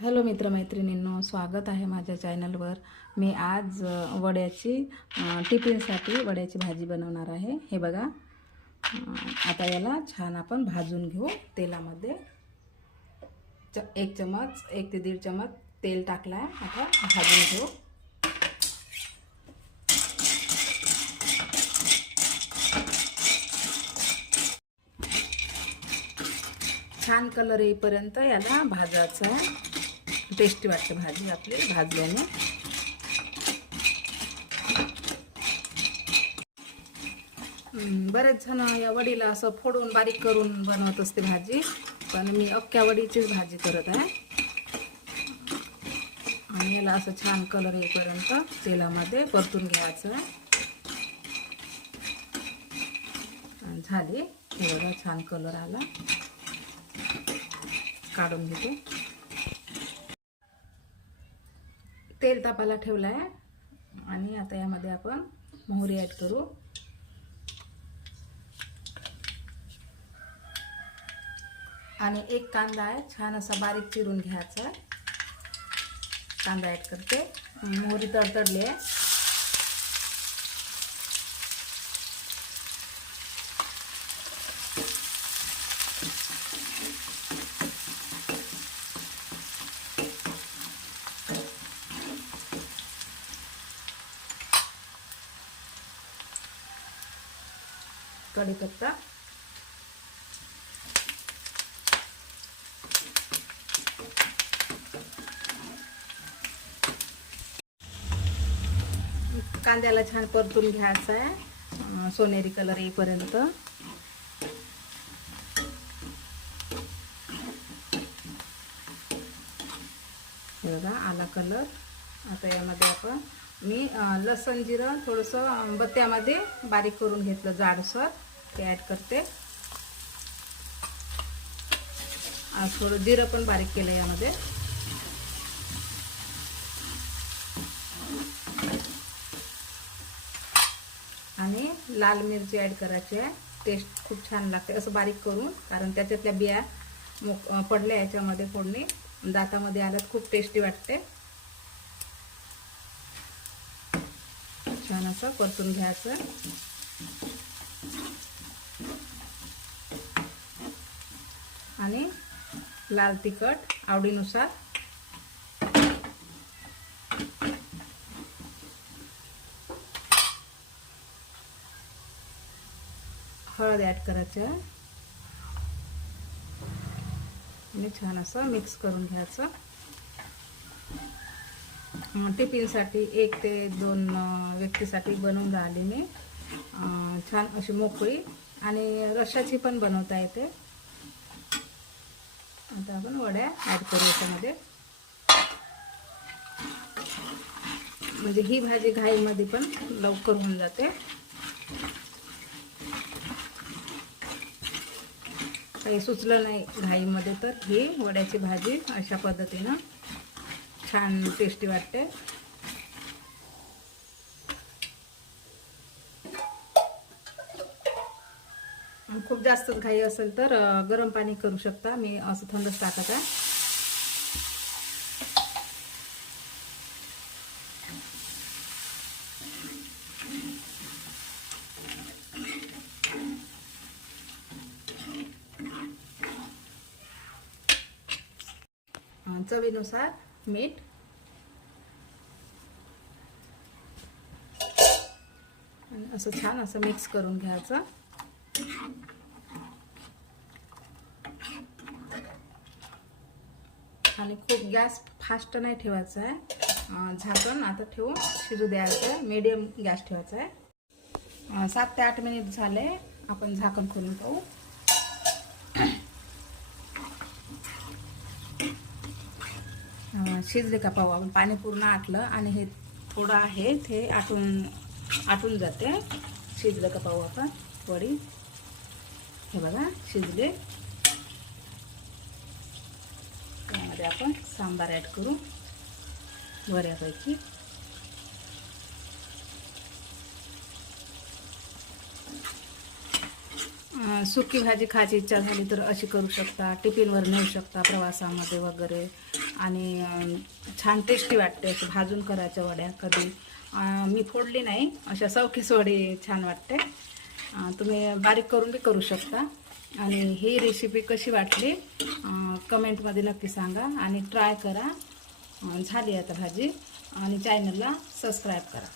Hello मित्रमैत्रिणींनो स्वागत आहे माझ्या चॅनलवर. मी आज वड्याची टिफिनसाठी वड्याची भाजी बनवणार आहे. हे बघा आता याला छान आपण भाजून घेऊ तेलामध्ये. च एक चमच एक ते दीड चमच तेल टाकला आहे आता भाजून घेऊ. छान कलर येईपर्यंत याला भाजायचं आहे. टेस्टी वाटते भाजी आपली भाजल्याने. बरेच जण या वडीला असं फोडून बारीक करून बनवत असते भाजी पण मी अख्ख्या वडीचीच भाजी करत आहे. आणि याला असं छान कलर येईपर्यंत तेलामध्ये परतून घ्यायचं. आहे झाली एवढा छान कलर आला. काढून घेते. तेल तापाला ठेवलं आहे आणि आता यामध्ये आपण मोहरी ॲड करू. आणि एक कांदा आहे छान असा बारीक चिरून घ्यायचा कांदा ॲड करते. मोहरी तडतडली आहे. कढीपत्ता कांद्याला छान परतून घ्यायचा आहे. सोनेरी कलर येईपर्यंत. हे बघा आला कलर. आता यामध्ये आपण मी लसण जिरं थोडंसं बत्त्यामध्ये बारीक करून घेतलं जाडसर. ते ॲड करते. आज थोडं जिरं पण बारीक केलं यामध्ये. आणि लाल मिरची ॲड करायची. आहे टेस्ट खूप छान लागते. असं बारीक करून कारण त्याच्यातल्या बिया मोक पडल्या याच्यामध्ये फोडणी. दातामध्ये आल्यात खूप टेस्टी वाटते. छान असं परतून घ्यायचं. आणि लाल तिखट आवडीनुसार. हळद ॲड करायचं आणि छान असं मिक्स करून घ्यायचं. टिफिनसाठी एक ते दोन व्यक्तीसाठी बनवून राहिली मी. छान अशी मोकळी आणि रशाची पण बनवता येते. आता आपण वड्या ॲड करू याच्यामध्ये. म्हणजे ही भाजी घाईमध्ये पण लवकर होऊन जाते. काही सुचलं नाही घाईमध्ये तर ही वड्याची भाजी अशा पद्धतीनं छान टेस्टी वाटते. खूप जास्त घाई असेल तर गरम पाणी करू शकता. मी असं थंडच टाकत आहे. चवीनुसार मीठ. आणि असं छान असं मिक्स करून घ्यायचं. आणि खूप गॅस फास्ट नाही ठेवायचा आहे. झाकण आता ठेवून शिजू द्यायचं आहे. मीडियम गॅस ठेवायचा आहे. सात ते आठ मिनिट झाले. आपण झाकण खोलून पाहू शिजले का पाहू आपण. पाणी पूर्ण आटलं आणि हे थोडं आहे. ते आटून आटून जाते. शिजलं का पाहू आपण. वडी. हे बघा शिजले. त्यामध्ये आपण सांबार ॲड करू. बऱ्यापैकी. सुकी भाजी खायची इच्छा झाली तर अशी करू शकता. टिफिनवर नेऊ शकता प्रवासामध्ये वगैरे. आणि छान टेस्टी वाटते अशी भाजून करायच्या वड्या कधी. मी फोडली नाही अशा चौकीस वडी छान वाटते. तुम्ही बारीक करून बी करू शकता. आणि ही रेसिपी कशी वाटली कमेंटमध्ये नक्की सांगा आणि ट्राय करा. झाली आता भाजी. आणि चॅनलला सबस्क्राईब करा.